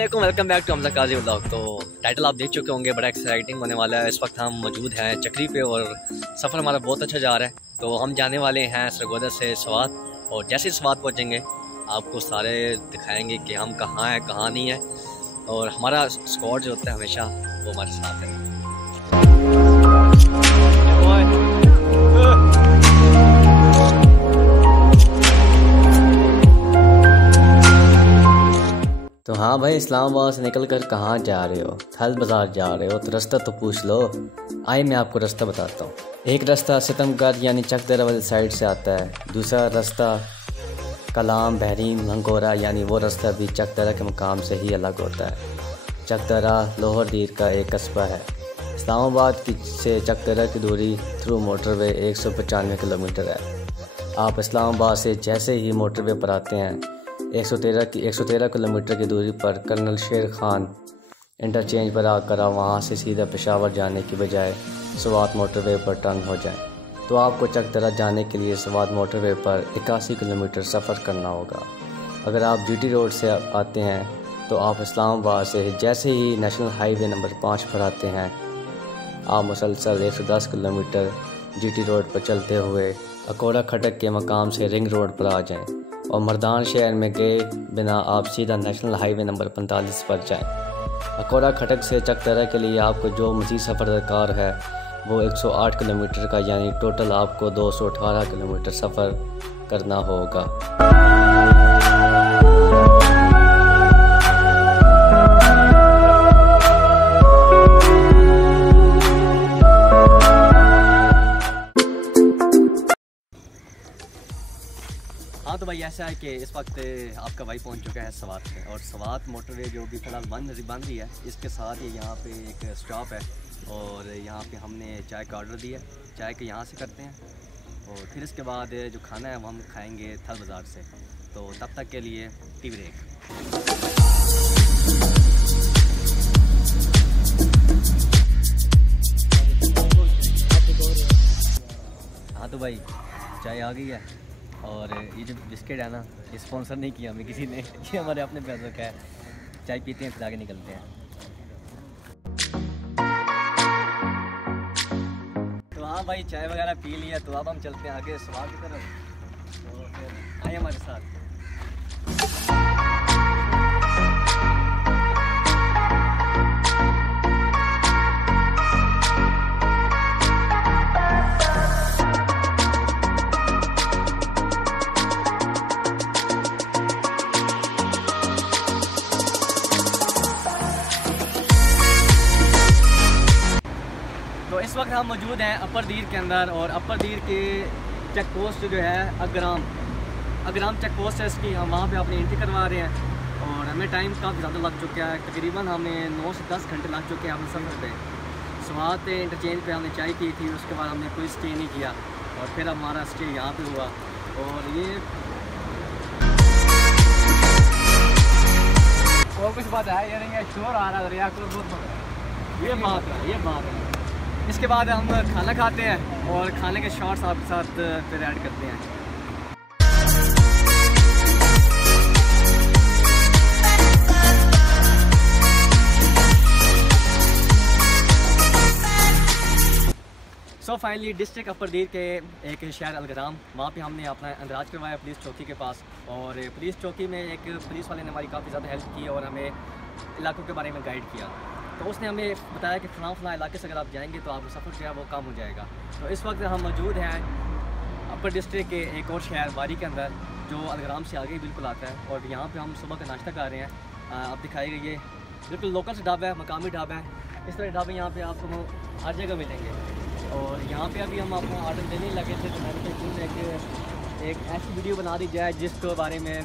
अस्सलामुअलैकुम, welcome back to Hamza Kazi vlog. तो title आप देख चुके होंगे, बड़ा एक्साइटिंग होने वाला है। इस वक्त हम मौजूद हैं चक्री पे और सफ़र हमारा बहुत अच्छा जा रहा है। तो हम जाने वाले हैं सरगोदा से स्वात, और जैसे ही स्वात पहुँचेंगे आपको सारे दिखाएंगे कि हम कहाँ हैं कहाँ नहीं है, और हमारा स्क्वाड जो होता है हमेशा वो हमारे साथ है। तो हाँ भाई, इस्लामाबाद से निकल कर कहाँ जा रहे हो? थल बाज़ार जा रहे हो तो रास्ता तो पूछ लो। आइए मैं आपको रास्ता बताता हूँ। एक रास्ता सितमगढ़ यानी चकदरा वाली साइड से आता है, दूसरा रास्ता कलाम बहरीन लंगोरा यानी वो रास्ता भी चकदरा के मकाम से ही अलग होता है। चकदरा लोहर दीर का एक कस्बा है। इस्लामाबाद की से चकदरा की दूरी थ्रू मोटरवे 195 किलोमीटर है। आप इस्लामाबाद से जैसे ही मोटरवे पर आते हैं 113 किलोमीटर की दूरी पर कर्नल शेर खान इंटरचेंज पर आकर आप वहाँ से सीधा पेशावर जाने की बजाय स्वात मोटरवे पर टर्न हो जाएं, तो आपको चकदरा जाने के लिए स्वात मोटरवे पर 81 किलोमीटर सफ़र करना होगा। अगर आप जीटी रोड से आते हैं तो आप इस्लामाबाद से जैसे ही नेशनल हाईवे नंबर 5 पर आते हैं आप मुसलसल 110 किलोमीटर जीटी रोड पर चलते हुए अकोड़ा खटक के मकाम से रिंग रोड पर आ जाएं, और मर्दान शहर में गए बिना आप सीधा नेशनल हाईवे नंबर 45 पर जाएं। अकोड़ा खटक से चकदरा के लिए आपको जो मज़ीद सफ़र दरकार है वो 108 किलोमीटर का, यानी टोटल आपको 218 किलोमीटर सफ़र करना होगा। हाँ तो भाई ऐसा है कि इस वक्त आपका भाई पहुंच चुका है स्वात पे, और स्वात मोटरवे जो भी फ़िलहाल बंद रही है, इसके साथ ही यहाँ पे एक स्टॉप है, और यहाँ पे हमने चाय का ऑर्डर दिया। चाय के यहाँ से करते हैं, और फिर इसके बाद जो खाना है वो हम खाएंगे थल बाज़ार से। तो तब तक के लिए टी ब्रेक। हाँ तो भाई चाय आ गई है, और ये जो बिस्किट है ना, ये स्पॉन्सर नहीं किया हमें किसी ने, ये हमारे अपने पैसों का है। चाय पीते हैं फिर आगे निकलते हैं। तो हाँ भाई चाय वगैरह पी लिया, तो अब हम चलते हैं आगे स्वाद की तरफ। तो फिर आइए हमारे साथ। तो इस वक्त हम मौजूद हैं अपर दीर के अंदर, और अपर दीर के चेक पोस्ट जो है अगराम चेक पोस्ट है इसकी, हम वहाँ पे अपनी एंट्री करवा रहे हैं। और हमें टाइम काफ़ी ज़्यादा लग चुका है, तकरीबन हमें 9 से 10 घंटे लग चुके हैं अपने सफ़र पे। स्वात इंटरचेंज पे हमने चाय की थी, उसके बाद हमने कोई स्टे नहीं किया, और फिर हमारा स्टे यहाँ पर हुआ। और ये और कुछ बात है, ये नहीं शोर आ रहा है, ये बात है। इसके बाद हम खाना खाते हैं, और खाने के शॉट्स आपके साथ फिर ऐड करते हैं। सो फाइनली डिस्ट्रिक्ट अपर दीर के एक शहर अलगराम, वहाँ पे हमने अपना अंदराज करवाया पुलिस चौकी के पास। और पुलिस चौकी में एक पुलिस वाले ने हमारी काफ़ी ज़्यादा हेल्प की और हमें इलाकों के बारे में गाइड किया। तो उसने हमें बताया कि फ़लाँ इलाके से अगर आप जाएंगे तो आपका सफ़र जो है वो कम हो जाएगा। तो इस वक्त हम मौजूद हैं अपर डिस्ट्रिक्ट के एक और शहर वारी के अंदर, जो अलगराम से आगे बिल्कुल आता है। और यहाँ पे हम सुबह का नाश्ता कर रहे हैं। आप दिखाई गई, ये बिल्कुल लोकल से ढाबा है, मकामी ढाबा है। इस तरह ढाबे यहाँ पे आपको हर जगह मिलेंगे। और यहाँ पे अभी हम आपको ऑर्डर देने लगे थे, तो मैंने सोचा एक ऐसी वीडियो बना दी जाए जिसके बारे में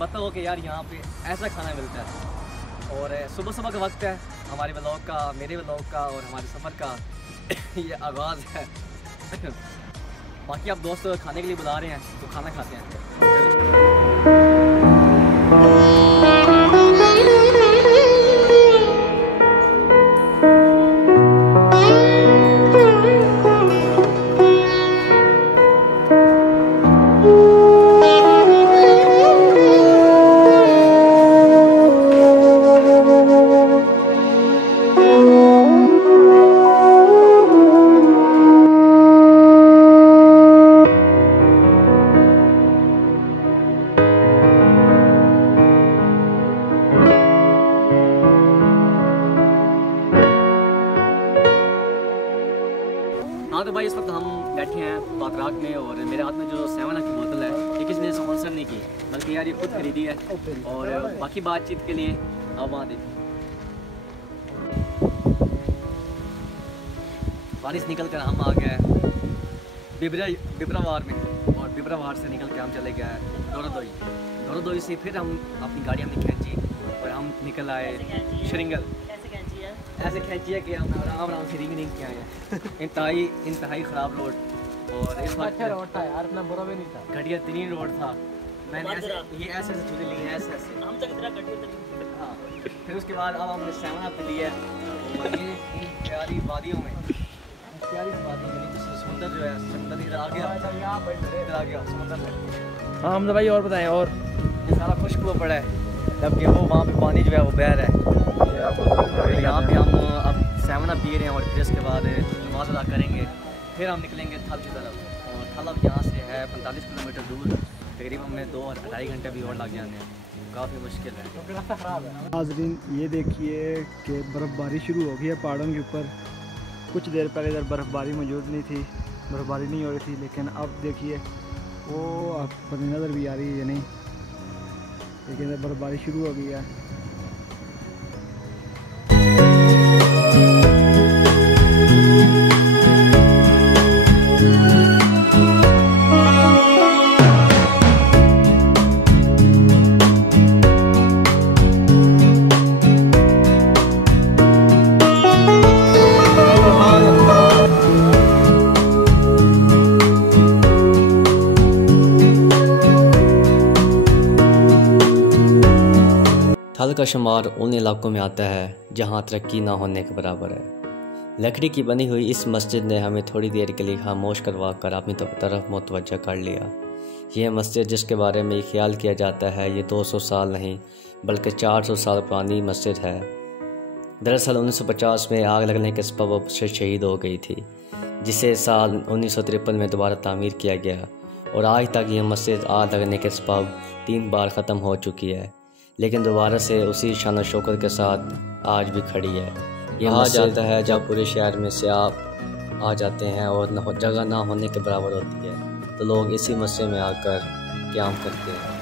पता हो कि यार यहाँ पे ऐसा खाना मिलता है। और सुबह का वक्त है हमारे व्लॉग का, मेरे व्लॉग का और हमारे सफ़र का ये आगाज़ है। बाकी आप दोस्त खाने के लिए बुला रहे हैं, तो खाना खाते हैं। भाई इस वक्त हम बैठे हैं बातराक में और मेरे हाथ में जो 7 की बोतल है ये किसी ने स्पॉन्सर नहीं की, बल्कि यार ये खुद खरीदी है। और बाकी बातचीत के लिए आप वहाँ देखिए। बारिश निकल कर हम आ गए बिबरावार में, और बिबरावार से निकल के हम चले गए दोरदोई से फिर हम अपनी गाड़ी हमने खींची और हम निकल आए शरिंगल। ऐसे खींची है कि हम आराम से रिंग के आए हैं। इंतहाई ख़राब रोड, और इस वक्त रोड था यार, इतना बुरा भी नहीं था, घटिया तरीन रोड था। मैंने ऐसे चूजे लिए ऐसे हाँ। फिर उसके बाद अब हमने 7 अप लिया और ये इन प्यारी वादियों में समुंदर जो है, समुंदर इधर आ गया समुंदर। हाँ हमजा भाई और बताएं। और ये सारा खुश्क हुआ पड़ा है, जबकि वो वहाँ पे पानी जो है वो बह रहा है। यहाँ पे हम अब 7 अप पी रहे हैं और फिर इसके बाद नमाज अदा करेंगे, फिर हम निकलेंगे थल की तरफ। और थल अब यहाँ से है 45 किलोमीटर दूर, तकरीबन हमें 2-2.5 घंटे भी और लग जाने हैं, काफ़ी मुश्किल है। रास्ता ख़राब है। नाज़रीन ये देखिए कि बर्फ़बारी शुरू हो गई है पहाड़ों के ऊपर। कुछ देर पहले इधर बर्फ़बारी मौजूद नहीं थी, बर्फ़बारी नहीं हो रही थी, लेकिन अब देखिए वो आपको नज़र भी आ रही है या नहीं, लेकिन इधर बर्फ़बारी शुरू हो गई है। थल का शुमार उन इलाकों में आता है जहां तरक्की ना होने के बराबर है। लकड़ी की बनी हुई इस मस्जिद ने हमें थोड़ी देर के लिए खामोश करवा कर अपनी तरफ मुतवज्जह कर लिया। यह मस्जिद जिसके बारे में ख्याल किया जाता है ये 200 साल नहीं बल्कि 400 साल पुरानी मस्जिद है। दरअसल 1950 में आग लगने के सबब से शहीद हो गई थी, जिसे साल 1953 में दोबारा तामीर किया गया, और आज तक यह मस्जिद आग लगने के सबब 3 बार ख़त्म हो चुकी है, लेकिन दोबारा से उसी शान शौकत के साथ आज भी खड़ी है। यह कहा जाता है जब पूरे शहर में से आप आ जाते हैं और जगह ना होने के बराबर होती है तो लोग इसी मस्जिद में आकर क़याम करते हैं।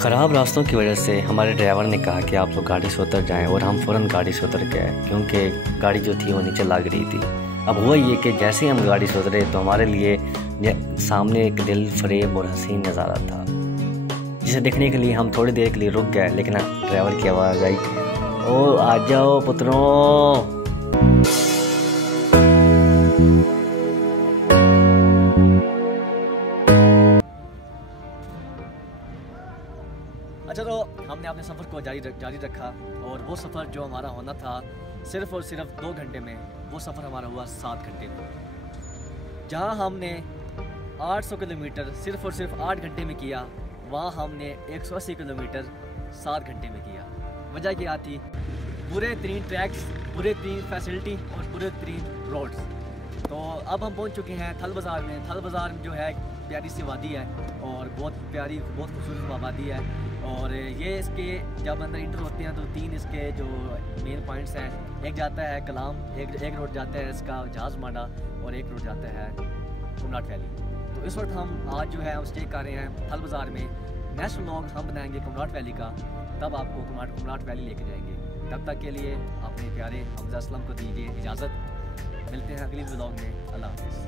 ख़राब रास्तों की वजह से हमारे ड्राइवर ने कहा कि आप लोग गाड़ी से उतर जाएं, और हम फ़ौरन गाड़ी से उतर गए क्योंकि गाड़ी जो थी वो नीचे लग रही थी। अब हुआ ये कि जैसे ही हम गाड़ी से उतरे तो हमारे लिए सामने एक दिल फरेब और हसीन नज़ारा था, जिसे देखने के लिए हम थोड़ी देर के लिए रुक गए, लेकिन ड्राइवर की आवाज़ आई, ओ आ जाओ पुत्रों। अच्छा, तो हमने अपने सफ़र को जारी रखा, और वो सफ़र जो हमारा होना था सिर्फ़ और सिर्फ 2 घंटे में, वो सफ़र हमारा हुआ 7 घंटे में। जहाँ हमने 800 किलोमीटर सिर्फ़ और सिर्फ 8 घंटे में किया, वहाँ हमने 180 किलोमीटर 7 घंटे में किया। वजह क्या थी? पूरे 3 ट्रैक्स, पूरे 3 फैसिलिटी और पूरे 3 रोड्स। तो अब हम पहुँच चुके हैं थल बाज़ार में। थल बाज़ार जो है प्यारी सी वादी है और बहुत प्यारी, बहुत खूबसूरत आबादी है। और ये इसके जब अंदर इंटर होते हैं तो 3 इसके जो मेन पॉइंट्स हैं, एक जाता है कलाम, एक रोड जाता है इसका जहाज़ मांडा, और एक रोड जाता है कुमराट वैली। तो इस वक्त हम आज जो है हम स्टे कर रहे हैं थल बाज़ार में। नेक्स्ट व्लॉग हम बनाएंगे कुमराट वैली का, तब आपको कुमराट वैली लेके जाएंगे। तब तक के लिए अपने प्यारे हमजा असलम को दीजिए इजाज़त। मिलते हैं अगली व्लॉग में। अल्लाह हाफ़िज़।